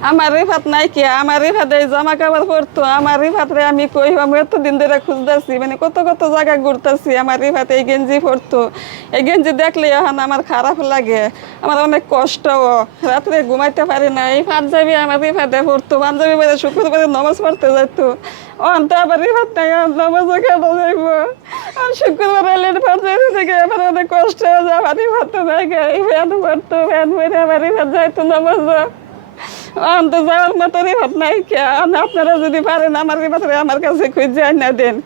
আমার রিফাত নাই কি? আমার রিফাত জামা কাপড় পরতো। আমার রিফাতরে আমি কই আমি এতদিন ধরে খুঁজতেছি মানে কত কত জায়গা ঘুরতেছি। আমার রিফাত এই গেঞ্জি পরতো। এই গেঞ্জি দেখলে এখন আমার খারাপ লাগে। আমার অনেক কষ্ট। রাত্রে ঘুমাইতে পারি না। এই পাঞ্জাবি আমার রিফাতে পড়তো পাঞ্জাবি পরে শুক্রবারে নমাজ পড়তে যেত অন্ত আবার রিফাত নাই নমাজও কেন যাইব আর শুক্রবার এলে পাঞ্জাবি থেকে আমার অনেক কষ্ট হয়ে আমার রিফাত এই ফ্যান পড়তো ফ্যান পরে আমার রিফাত যাইতো নমাজ অন্ত যাওয়ার মতো রিভাত নাই আপনারা যদি পারেন আমার রিভাতরে আমার কাছে খুঁজে আইনা দেন।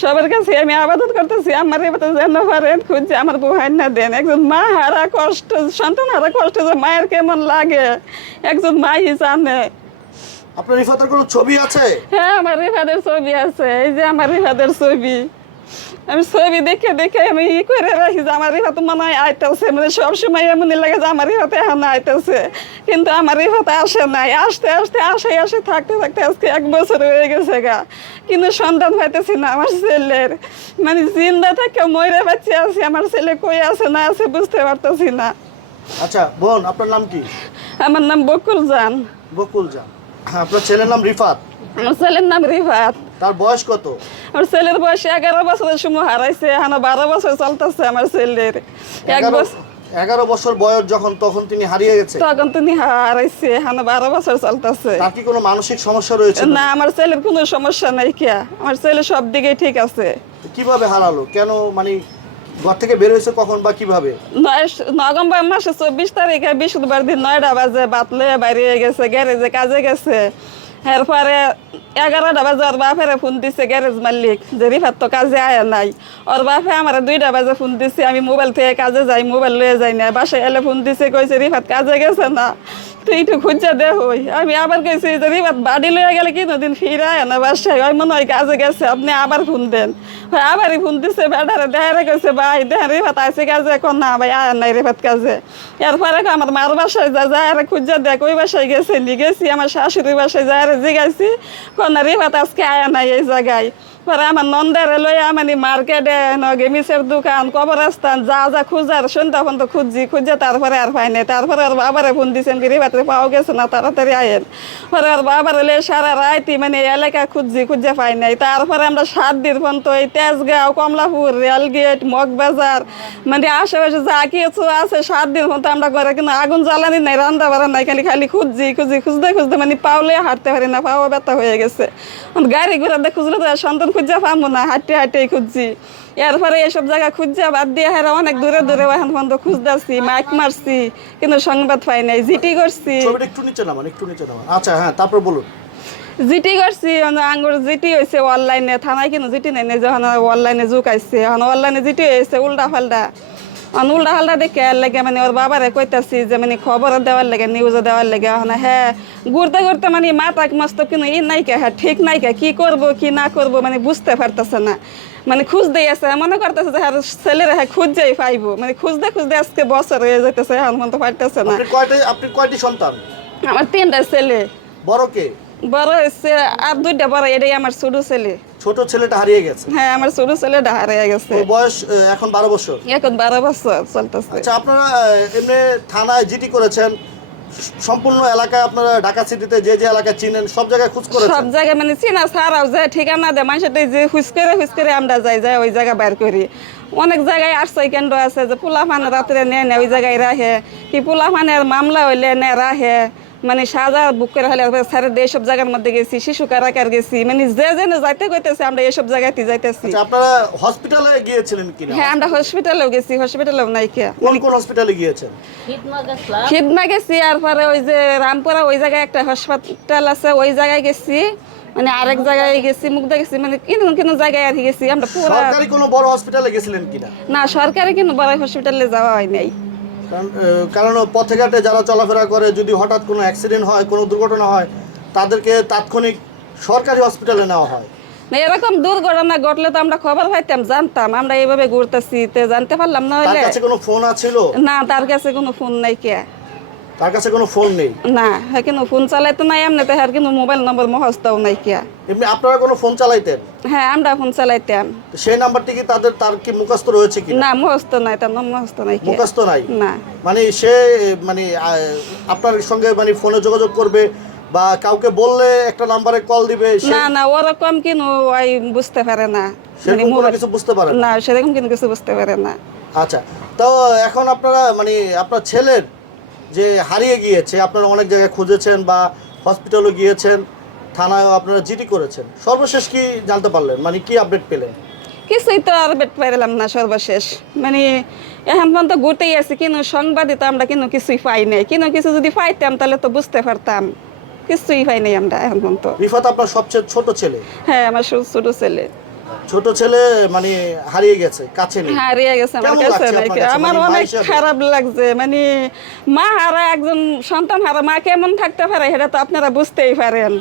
সবার কাছে আমি আবাদত করতেছি আমার রিভাতে যেন পারেন খুঁজে আমার বউ আইনা দেন। একজন মা হারা কষ্ট সন্তান হারা কষ্ট যে মায়ের কেমন লাগে? একজন মাই জানে। আপনার রিফাতের কোনো ছবি আছে? হ্যাঁ আমার রিফাদের ছবি আছে এই যে আমার রিফাদের ছবি। আমি ছবি দেখে দেখে আমি ই করে রাখি যে আমার রিফাত মনে হয় আইতেছে। মানে সবসময় এমনই লাগে যে আমার রিফাতে এখন আইতেছে। কিন্তু আমার রিফাতে আসে নাই। আসতে আসতে আসে আসে থাকতে থাকতে আজকে এক বছর হয়ে গেছে গা। কিন্তু সন্তান পাইতেছি না আমার ছেলের। মানে জিন্দা থেকে ময়রা বাচ্চা আছি আমার ছেলে কই আছে না আছে বুঝতে পারতেছি না। আচ্ছা বোন আপনার নাম কি? আমার নাম বকুল জান। বকুল জান। হ্যাঁ, আপনার ছেলের নাম রিফাত। আমার ছেলের নাম রিফাত। তার বয়স কত? আমার ছেলের বয়স এগারো বছরের সময় হারাইছে এখন বারো বছর চলতেছে আমার ছেলের। এক বছর এগারো বছর বয়স যখন তখন তিনি হারিয়ে গেছে? তখন তুমি হারাইছে এখন বারো বছর চলতেছে। তার কি কোনো মানসিক সমস্যা রয়েছে? না আমার ছেলের কোনো সমস্যা নাই কিয়া। আমার ছেলে সব দিকে ঠিক আছে। কীভাবে হারালো? কেন মানে ঘর থেকে বের হয়েছে কখন বা কীভাবে? নভেম্বর মাসে চব্বিশ তারিখে বৃহস্পতিবার দিন নয়টা বাজে বাতলে বাইরে গেছে গ্যারেজে কাজে গেছে। এরপরে এগারোটা বাজে ওর বাপেরে ফোন দিছে গ্যারেজ মালিক, যে রিফাত তো কাজে আয়া নাই। ওর বাপে আমার দুইটা বাজে ফোন দিছে, আমি মোবাইল থেকে কাজে যাই মোবাইল লয়ে যাই না বাসায় এলে ফোন দিছে, কইছে, রিফাত কাজে গেছে না। তুই একটু খুঁজা দে হই আমি আবার কইছি যে রিফাত বাড়ি লয়ে গেলে কি দিন ফিরে আয় না বাসায়, ওই মনে হয় কাজে গেছে, আপনি আবার ফোন দেন। ভাই আবারই ফোন দিছে বেড়ারে দেহারে কইছে ভাই দেহ রিফাত আছে কাজে কোন না, ভাই আয় নাই রিফাত কাজে। এরপরে আমার মার বাসায় যা যায় আর খুঁজা দেখ ওই বাসায় গেছে নি গেছি, আমার শাশুড়ি বাসায় যায় আর জিগাইছি। কোন না রিফাত আজকে আয়া নাই এই জায়গায়। পরে আমার নন্দারে লইয়া মানে মার্কেটে নগে মিসের দোকান, কবরস্থান, যা যা খুঁজার সন্ধ্যা পর্যন্ত খুঁজছি, খুঁজে তারপরে আর পাই নাই। তারপরে আর বাবারে ফোন দিছেন কি রিফাতে পাওয়া গেছে না, তাড়াতাড়ি আয়েন। পরে আর বাবারে লয়ে সারা রাইতি মানে এলাকা খুঁজছি, খুঁজে পাই নাই। তারপরে আমরা সাত দিন পর্যন্ত এই তেজগাঁও, কমলাপুর, রেলগেট, মগবাজার মানে আশেপাশে যা কিছু আছে, সাত দিন পর্যন্ত আমরা ঘরে কিন্তু আগুন জ্বালানি নাই, রান্না বাড়া নাই, খালি খালি খুঁজছি খুঁজি খুঁজতে খুঁজতে মানে পাওলে হাঁটতে পারি না, পাওয়া ব্যথা হয়ে গেছে। গাড়ি ঘোড়াতে খুঁজলে তো সন্তান খুঁজে পাবো না হাঁটতে হাঁটতে খুঁজছি। এরপরে এসব জায়গা খুঁজছে বাদ দিয়ে হেরা অনেক দূরে দূরে এখন পর্যন্ত খুঁজতেছি মাইক মারছি কিন্তু সংবাদ পাই নাই জিটি করছি। একটু নিচে নামান একটু নিচে নামান। আচ্ছা হ্যাঁ তারপর বলুন। জিটি করছি আঙ্গুর জিটি হয়েছে অনলাইনে থানায় কিন্তু জিটি নেই যখন অনলাইনে জুকাইছে এখন অনলাইনে জিটি হয়েছে উল্টা ফাল্টা উল্টা ফাল্টা দেখে লাগে মানে ওর বাবারে কইতাছি যে মানে খবর দেওয়ার লাগে নিউজে দেওয়ার লাগে। এখন হ্যাঁ ঘুরতে ঘুরতে মানে মাথা মস্ত কিন্তু ই নাই কে হ্যাঁ ঠিক নাই কে কি করব কি না করব মানে বুঝতে পারতেছে না। মানে খুঁজতেই আছে মনে করতেছে যে হ্যাঁ ছেলেরা হ্যাঁ খুঁজতেই পাইবো। মানে খুঁজতে খুঁজতে আজকে বছর হয়ে যেতেছে এখন পর্যন্ত পারতেছে না। আপনি আপনি কয়টি সন্তান? আমার তিনটা ছেলে। বড় কে? বড় হচ্ছে আর দুইটা বড় এটাই আমার ছোট ছেলে। ছোট ছেলেটা হারিয়ে গেছে। হ্যাঁ আমার ছোট ছেলেটা হারিয়ে গেছে। ওর বয়স এখন বারো বছর। এখন বারো বছর চলতেছে। আচ্ছা আপনারা এমনি থানায় জিডি করেছেন সম্পূর্ণ এলাকায় আপনারা ঢাকা সিটিতে যে যে এলাকায় চিনেন সব জায়গায় খোঁজ সব জায়গায় মানে চিনা ছাড়াও যে ঠিকানা দেয় মানুষের যে হুস করে হুস করে আমরা যাই যাই ওই জায়গা বাইর করি। অনেক জায়গায় আশ্রয় কেন্দ্র আছে যে পোলাফান রাত্রে নেয় নেয় ওই জায়গায় রাখে। কি পোলাফানের মামলা হইলে নে রাখে। মানে সাজা বুক করে হলে স্যার এইসব জায়গার মধ্যে গেছি শিশু কারাকার গেছি মানে যে যেন যাইতে কইতেছে আমরা এইসব জায়গাতে যাইতেছি। আচ্ছা আপনারা হসপিটালে গিয়েছিলেন কিনা? হ্যাঁ আমরা হসপিটালেও গেছি হসপিটালেও নাই কে। কোন কোন হসপিটালে গিয়েছেন? খিদমা গেছি আর পরে ওই যে রামপুরা ওই জায়গায় একটা হসপিটাল আছে ওই জায়গায় গেছি। মানে আরেক জায়গায় গেছি মুগ্ধা গেছি মানে কিন্তু কিন্তু জায়গায় আর গেছি। আমরা পুরা সরকারি কোনো বড় হসপিটালে গেছিলেন কিনা? না সরকারি কিন্তু বড় হসপিটালে যাওয়া হয় নাই। কারণ পথে ঘাটে যারা চলাফেরা করে যদি হঠাৎ কোনো অ্যাক্সিডেন্ট হয় কোনো দুর্ঘটনা হয় তাদেরকে তাৎক্ষণিক সরকারি হসপিটালে নেওয়া হয়। না এরকম দুর্ঘটনা ঘটলে তো আমরা খবর পাইতাম জানতাম। আমরা এইভাবে ঘুরতেছি তো জানতে পারলাম না কোনো ফোন আছিল? না তার কাছে কোনো ফোন নাই কে। তার কাছে কোনো ফোন নেই? না হ্যাঁ কিন্তু ফোন চালাইতো নাই এমনিতে হ্যাঁ কিন্তু মোবাইল নম্বর মহস্তাও নাই কে এমনি আপনারা কোনো ফোন চালাইতেন? হ্যাঁ আমরা ফোন চালাইতাম। তো সেই নাম্বারটি কি তাদের তার কি মুখস্থ রয়েছে কি না মহস্ত নাই তার নাম মহস্ত নাই কে মুখস্থ নাই? না। মানে সে মানে আপনার সঙ্গে মানে ফোনে যোগাযোগ করবে বা কাউকে বললে একটা নাম্বারে কল দিবে না না ওরকম কিনো ওই বুঝতে পারে না। মানে সেরকম কোনো কিছু বুঝতে পারে না? না সেরকম কিন্তু কিছু বুঝতে পারে না। আচ্ছা তো এখন আপনারা মানে আপনার ছেলের যে হারিয়ে গিয়েছে আপনারা অনেক জায়গায় খুঁজেছেন বা হসপিটালও গিয়েছেন থানায়ও আপনারা জিডি করেছেন। সর্বশেষ কি জানতে পারলেন? মানে কি আপডেট পেলেন? কিছুই তো আর বেট পাইলাম না সর্বশেষ। মানে এখন পর্যন্ত ঘুরতেই আছি কিন্তু সংবাদে তো আমরা কিন্তু কিছুই পাই নাই। কিন্তু কিছু যদি পাইতাম তাহলে তো বুঝতে পারতাম। কিছুই পাই নাই আমরা এখন পর্যন্ত। রিফাত আপনার সবচেয়ে ছোট ছেলে? হ্যাঁ আমার ছোট ছেলে। ছোট ছেলে মানে হারিয়ে গেছে কাছে নেই। হারিয়ে গেছে আমার কাছে নাই? আমার মানে অনেক খারাপ লাগছে মানে মা হারা একজন সন্তান হারা মা কেমন থাকতে পারে সেটা তো আপনারা বুঝতেই পারেন।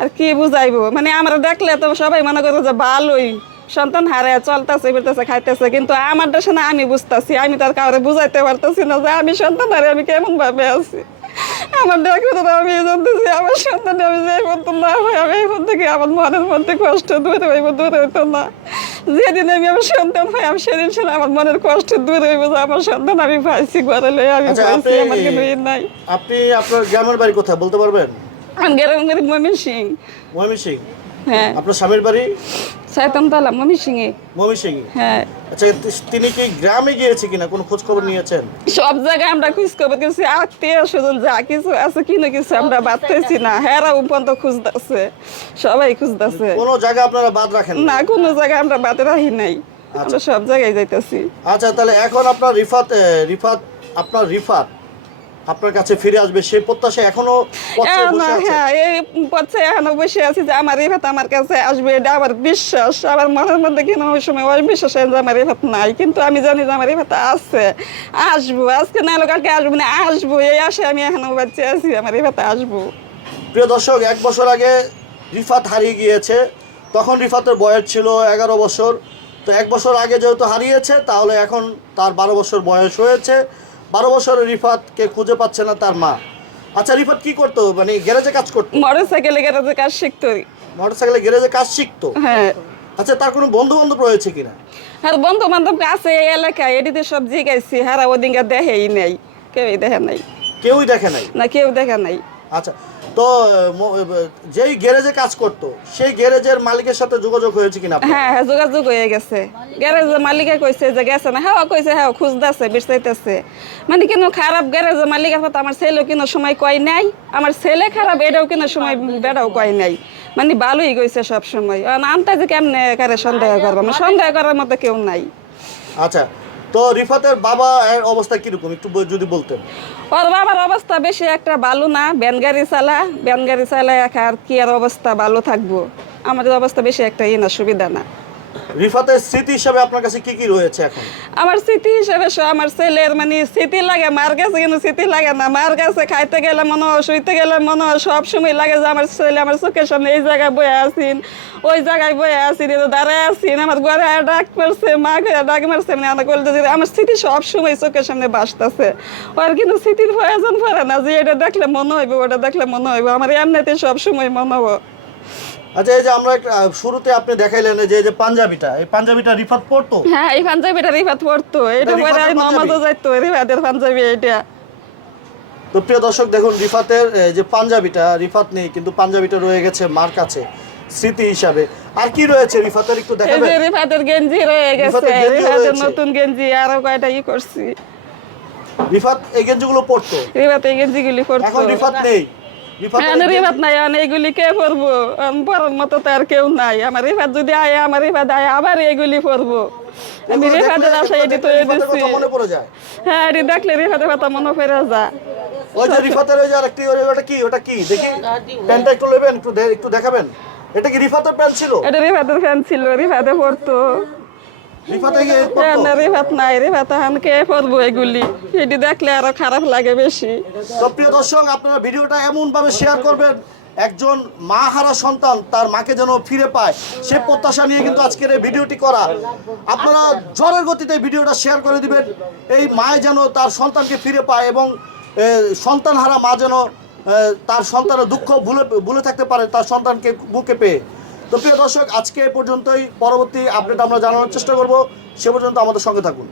আর কি বুঝাইবো? মানে আমরা দেখলে তো সবাই মনে করে যে ভালোই সন্তান হারে চলতেছে বেরতেছে খাইতেছে কিন্তু আমার দেশে না আমি বুঝতেছি আমি তার কাউরে বুঝাইতে পারতেছি না যে আমি সন্তান হারে আমি কেমন ভাবে আছি? আমার তো আমি জানতেছি আমার সন্তান আমি যে করতাম না হয় আমি এখন থেকে আমার মনের মধ্যে কষ্ট দূরে হইব দূরে হইতো না? যেদিন আমি আমার সন্তান পাই আমি সেদিন শুনে আমার মনের কষ্ট দূরে হইব যে আমার সন্তান আমি পাইছি ঘরে লই আমি আচ্ছা, পাইছি আমার কোনো ই নাই। আপনি আপনার গ্রামের বাড়ি কোথায় বলতে পারবেন? আমি গেলাম গরিব মমিন সিং ময়মি সিং হ্যাঁ। আপনার স্বামীর বাড়ি? সাইতাম তালাম মমিন সিংয়ে হ্যাঁ। আচ্ছা তিনি কি গ্রামে গিয়েছে কিনা? কোনো খোঁজ খবর নিয়েছেন? সব জায়গায় আমরা খুঁজ খবর গেছি আত্মীয় স্বজন যা কিছু আছে কিনো কিছু আমরা বাঁধতেছি না। হেরা উপন্ত খুঁজতেছে সবাই খুঁজতেছে। কোনো জায়গা আপনারা বাদ রাখেন না? না কোনো জায়গায় আমরা বাদে রাখি নাই। আমরা সব জায়গায় যাইতেছি। আচ্ছা তাহলে এখন আপনার রিফাত রিফাত আপনার রিফাত আপনার কাছে ফিরে আসবে সেই প্রত্যাশা এখনও পথে এখন, বসে আছে? হ্যাঁ এই পথে এখনও বসে আছি যে আমার এই ভাত আমার কাছে আসবে এটা আমার বিশ্বাস। আমার মনের মধ্যে কিন্তু ওই সময় ওই বিশ্বাস যে আমার এই ভাত নাই? কিন্তু আমি জানি যে আমার এই ভাত আছে। আসব আজকে না হলে কালকে আসব না আসব এই আসে আমি এখনও বাচ্চা আছি আমার এই ভাত আসব। প্রিয় দর্শক এক বছর আগে রিফাত হারিয়ে গিয়েছে। তখন রিফাতের বয়স ছিল এগারো বছর। তো এক বছর আগে যেহেতু হারিয়েছে তাহলে এখন তার বারো বছর বয়স হয়েছে। বারো বছরের রিফাতকে খুঁজে পাচ্ছে না তার মা। আচ্ছা রিফাত কি করতো? মানে গ্যারেজে কাজ করতো? মোটরসাইকেলে গ্যারেজে কাজ শিখতো। মোটরসাইকেলে গ্যারেজে কাজ শিখতো? হ্যাঁ। আচ্ছা তার কোনো বন্ধু বান্ধব রয়েছে কিনা? হ্যাঁ বন্ধু বান্ধব আছে এই এলাকায়। এটিতে সব জিগাইছি। হারা ওদিনকে দেখেই নেই। কেউই দেখে নাই। কেউই দেখে নাই? না কেউ দেখে নাই। আচ্ছা তো যেই গ্যারেজে কাজ করতো সেই গ্যারেজের মালিকের সাথে যোগাযোগ হয়েছে কিনা হ্যাঁ হ্যাঁ যোগাযোগ হয়ে গেছে। গ্যারেজের মালিকে কইছে যে গেছে না? হ্যাঁ কইছে হ্যাঁ খুঁজতেছে বিচাইতেছে মানে কিন্তু খারাপ গ্যারেজের মালিকের কথা আমার ছেলেও কিন্তু সময় কয় নাই। আমার ছেলে খারাপ এটাও কিন্তু সময় বেড়াও কয় নাই। মানে ভালোই গেছে সব সময় আনতে যে কেমনে কারে সন্দেহ করব? আমার সন্দেহ করার মতো কেউ নাই। আচ্ছা তো রিফাতের বাবা এর অবস্থা কীরকম? একটু যদি বলতেন। ওর বাবার অবস্থা বেশি একটা ভালো না, ব্যান গাড়ি চালা, ব্যান চালা চালায় আর কি আর অবস্থা ভালো থাকব? আমাদের অবস্থা বেশি একটা ই না, সুবিধা না। রিফাতের স্মৃতি হিসাবে আপনার কাছে কি কি রয়েছে এখন? আমার স্মৃতি হিসেবে সব আমার ছেলের মানে স্মৃতি লাগে, মার কাছে কিন্তু স্মৃতি লাগে না। মার কাছে খাইতে গেলে মনে হয়, শুইতে গেলে মনে হয়, সব সময় লাগে যে আমার ছেলে আমার চোখের সামনে এই জায়গায় বয়ে আসিন ওই জায়গায় বয়ে আসিন যে দাঁড়ায় আসিন আমার ঘরে ডাক মারছে, মা করে ডাক মারছে মানে আমার বলতে যে আমার স্মৃতি সব সময় চোখের সামনে বাসতেছে ওর কিন্তু স্মৃতির প্রয়োজন পড়ে না, যে এটা দেখলে মনে হইবে, ওটা দেখলে মনে হইবে, আমার এমনিতে সব সময় মনে হব আচ্ছা এই যে আমরা শুরুতে আপনি দেখাইলেন যে যে পাঞ্জাবিটা এই পাঞ্জাবিটা রিফাত পড়তো হ্যাঁ এই পাঞ্জাবিটা রিফাত পড়তো এটা পরে? নমাজও যাইতো রিফাতের পাঞ্জাবি এটা তো প্রিয় দর্শক দেখুন রিফাতের এই যে পাঞ্জাবিটা রিফাত নেই কিন্তু পাঞ্জাবিটা রয়ে গেছে মার কাছে স্মৃতি হিসাবে। আর কি রয়েছে রিফাতের একটু দেখাবেন এই যে রিফাতের গেঞ্জি রয়ে গেছে রিফাতের। নতুন গেঞ্জি আরও কয়টা ই করছি। রিফাত এই গেঞ্জিগুলো পড়তো রিফাত এই গেঞ্জি গুলি করতো এখন রিফাত নেই। রিফাত রিফাত নাই এখন এইগুলি কে এখন পরার মতো তো আর কেউ নাই। আমার রিফাত যদি আয় আমার রিফাত আয় আবার এইগুলি পরবো। আমি রিফাতের আশা এটি তো দিচ্ছি মনে পড়ে যায়। হ্যাঁ এটি দেখলে রিফাতের কথা মনে পড়ে যা ওই যে রিফাতের ওই যে আরেকটি ওটা কি ওটা কি? দেখি। প্যান্টটা একটু নেবেন একটু দেখাবেন। এটা কি রিফাতের প্যান্ট ছিল? এটা রিফাতের ফ্যান ছিল রিফাতে পড়তো না রিফাত নাই রিফাত এখন কে পরবো এগুলি। এটি দেখলে আরও খারাপ লাগে বেশি। তো প্রিয় দর্শক আপনারা ভিডিওটা এমন ভাবে শেয়ার করবেন একজন মা হারা সন্তান তার মাকে যেন ফিরে পায় সে প্রত্যাশা নিয়ে কিন্তু আজকের এই ভিডিওটি করা। আপনারা জ্বরের গতিতে ভিডিওটা শেয়ার করে দিবেন এই মায় যেন তার সন্তানকে ফিরে পায় এবং সন্তান হারা মা যেন তার সন্তানের দুঃখ ভুলে ভুলে থাকতে পারে তার সন্তানকে বুকে পেয়ে। তো প্রিয় দর্শক, আজকে পর্যন্তই। পরবর্তী আপডেট আমরা জানানোর চেষ্টা করব। সে পর্যন্ত আমাদের সঙ্গে থাকুন।